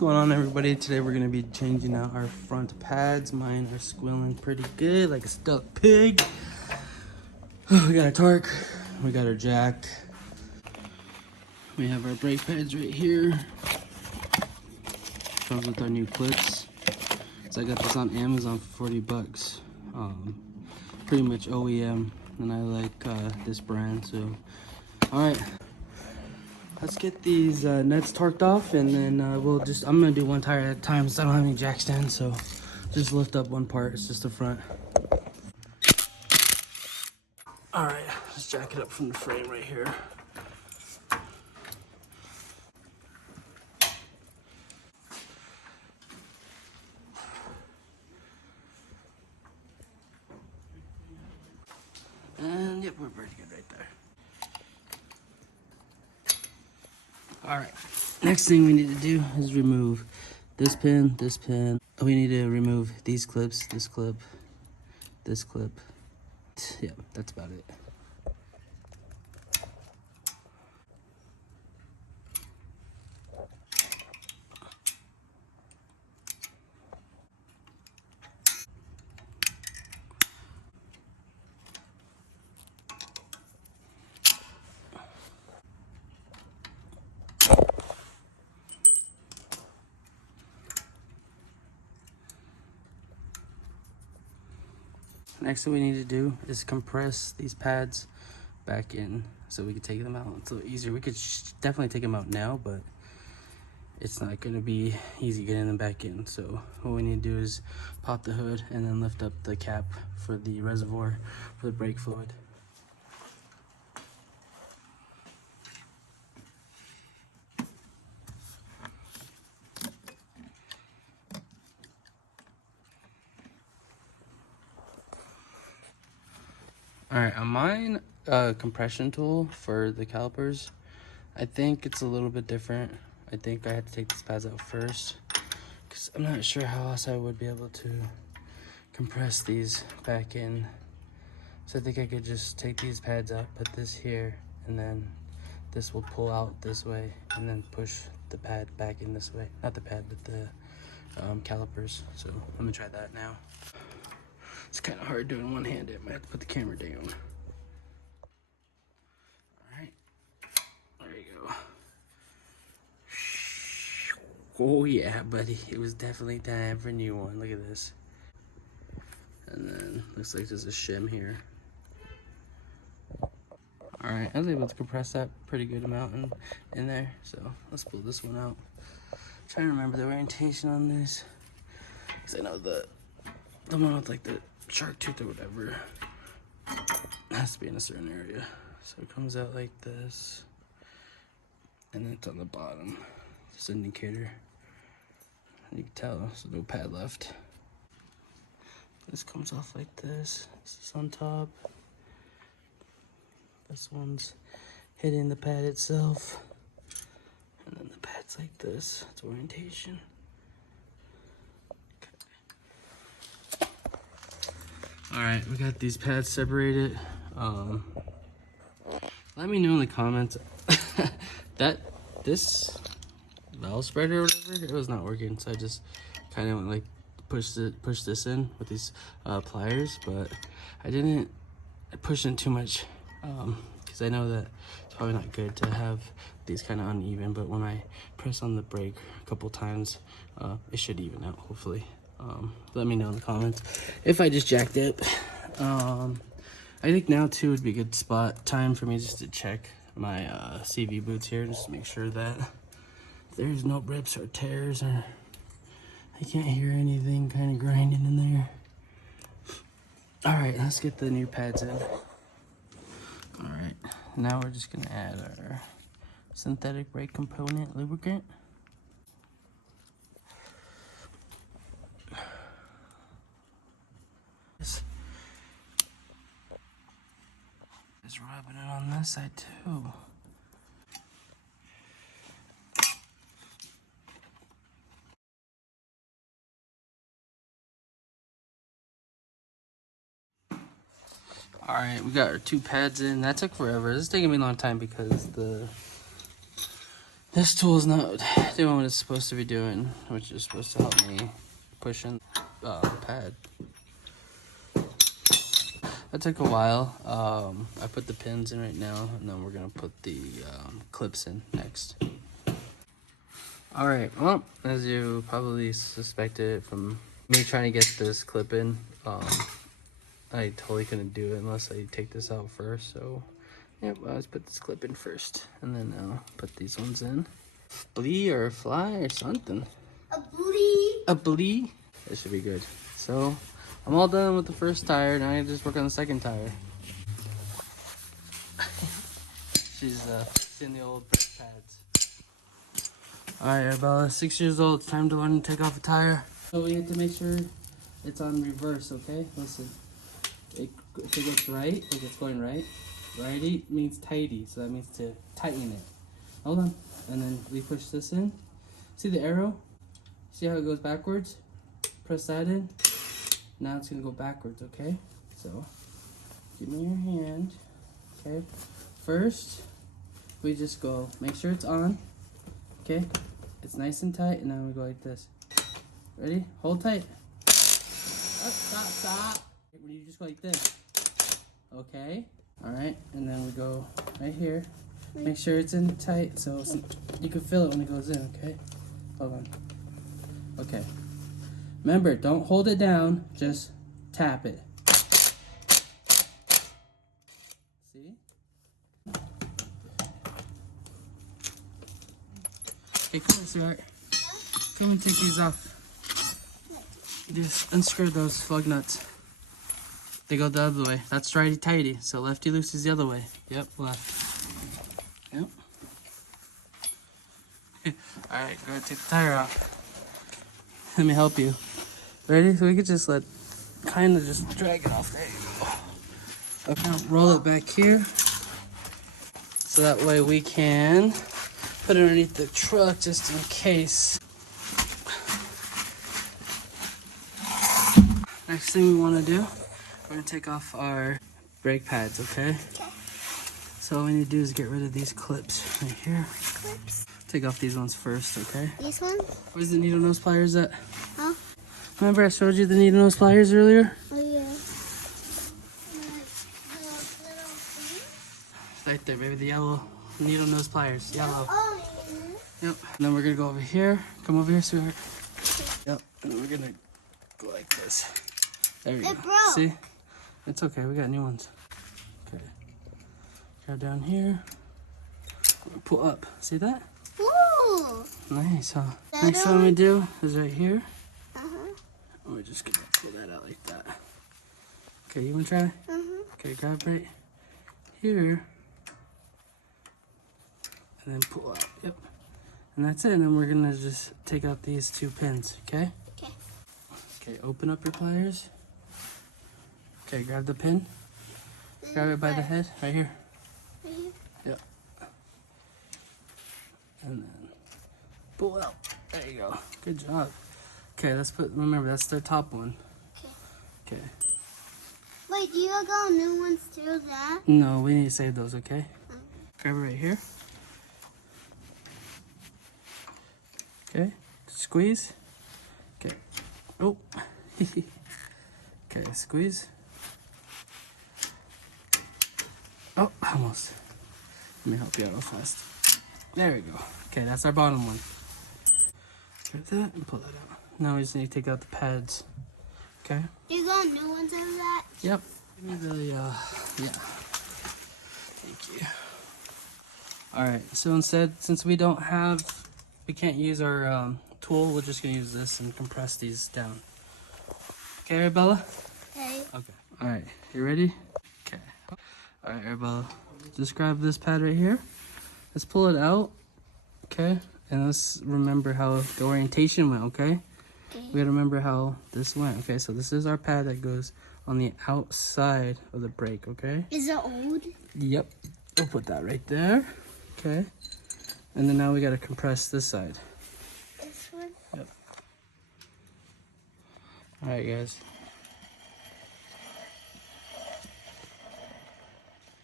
going on, everybody? Today we're gonna be changing out our front pads. Mine are squealing pretty good, like a stuck pig. We got our torque, we got our jack. We have our brake pads right here. Comes with our new clips. So I got this on Amazon for 40 bucks. Pretty much OEM, and I like this brand. So, all right. Let's get these nuts torqued off, and then I'm gonna do one tire at a time since I don't have any jack stands, so just lift up one part. It's just the front. All right, let's jack it up from the frame right here. And yep, we're pretty good right there. All right, next thing we need to do is remove this pin, this pin. We need to remove these clips, this clip, this clip. Yeah, that's about it. Next thing we need to do is compress these pads back in so we can take them out. It's a little easier. We could definitely take them out now, but it's not going to be easy getting them back in. So what we need to do is pop the hood and then lift up the cap for the reservoir for the brake fluid. All right, on mine compression tool for the calipers, I think it's a little bit different. I think I had to take these pads out first because I'm not sure how else I would be able to compress these back in. So I think I could just take these pads out, put this here, and then this will pull out this way and then push the pad back in this way. Not the pad, but the calipers. So I'm gonna try that now. It's kind of hard doing one-handed. I might have to put the camera down. All right, there you go. Oh yeah, buddy. It was definitely time for a new one. Look at this. And then looks like there's a shim here. All right, I was able to compress that pretty good amount in there. So let's pull this one out. Trying to remember the orientation on this, because I know the one with like the shark tooth or whatever has to be in a certain area. So it comes out like this, and then it's on the bottom. This indicator. You can tell there's no pad left. This comes off like this. This is on top. This one's hitting the pad itself. And then the pad's like this. It's orientation. Okay. Alright, we got these pads separated. Let me know in the comments that this valve spreader or whatever, it was not working, so I just kind of like push this in with these pliers, but I didn't push in too much because I know that it's probably not good to have these kind of uneven, but when I press on the brake a couple times, it should even out, hopefully. Let me know in the comments if I just jacked it. I think now too would be a good time for me just to check my CV boots here, just to make sure that there's no rips or tears, or I can't hear anything kind of grinding in there. All right, let's get the new pads in. All right, now we're just gonna add our synthetic brake component lubricant. Just rubbing it on this side too. All right, we got our two pads in. That took forever. This is taking me a long time because the This tool is not doing what it's supposed to be doing, which is supposed to help me push in pad. That took a while. I put the pins in right now, and then we're gonna put the clips in next. All right, well, as you probably suspected from me trying to get this clip in, I totally couldn't do it unless I take this out first. So, yep, let's put this clip in first, and then I'll put these ones in. Blee or fly or something. A blee. A blee. This should be good. So, I'm all done with the first tire. Now I just work on the second tire. She's fixing the old brake pads. Alright, Arabella, 6 years old. It's time to learn to take off a tire. So we have to make sure it's on reverse, okay? Listen. If it goes right, like it's going right. Righty means tighty, so that means to tighten it. Hold on. And then we push this in. See the arrow? See how it goes backwards? Press that in. Now it's gonna go backwards, okay? So, give me your hand. Okay. First, we just go, make sure it's on. Okay? It's nice and tight, and then we go like this. Ready? Hold tight. Stop. You just go like this. Okay? Alright, and then we go right here. Make sure it's in tight so you can feel it when it goes in, okay? Hold on. Okay. Remember, don't hold it down, just tap it. See? Hey, come on, sweetheart. Come and take these off. Just unscrew those lug nuts. They go the other way. That's righty tighty, so lefty loose is the other way. Yep, left. Yep. Alright, go ahead, take the tire off. Let me help you. Ready? So we could just kind of just drag it off. There you go. Okay, roll it back here. So that way we can put it underneath the truck just in case. Next thing we want to do, we're going to take off our brake pads, okay? Okay. So all we need to do is get rid of these clips right here. Clips? Take off these ones first, okay? These ones? Where's the needle nose pliers at? Huh? Remember I showed you the needle nose pliers earlier? Oh, yeah. Right there, baby, the yellow needle nose pliers, yellow. Oh, yeah. Yep, and then we're gonna go over here. Come over here, sweetheart. Yep, and then we're gonna go like this. There we go. It broke. See? It's okay, we got new ones. Okay. Go down here. Pull up. See that? Ooh. Nice, huh? That Next one we do is right here. Uh-huh. And we're just gonna pull that out like that. Okay, you wanna try? Uh-huh. Okay, grab right here. And then pull out. Yep. And that's it. And then we're gonna just take out these two pins, okay? Okay. Okay, open up your pliers. Okay, grab the pin. Grab it by the head, right here. Right here? Yep. And then pull it out. There you go. Good job. Okay, let's remember, that's the top one. Okay. Okay. Wait, do you got new ones too, Dad? No, we need to save those, okay? Grab it right here. Okay, squeeze. Okay. Oh. Okay, squeeze. Oh, almost. Let me help you out real fast. There we go. Okay, that's our bottom one. Grab that and pull that out. Now we just need to take out the pads. Okay? You got new ones out of that? Yep. Give me the, yeah. Thank you. Alright, so instead, since we can't use our tool, we're just gonna use this and compress these down. Okay, Arabella? Okay. Okay. Alright, you ready? Okay. Alright, Arabella. Just grab this pad right here. Let's pull it out. Okay? And let's remember how the orientation went, okay? Okay. We gotta remember how this went. Okay, so this is our pad that goes on the outside of the brake, okay? Is it old? Yep. We'll put that right there. Okay. And then now we gotta compress this side. This one? Yep. Alright, guys.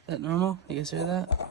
Is that normal? You guys hear that?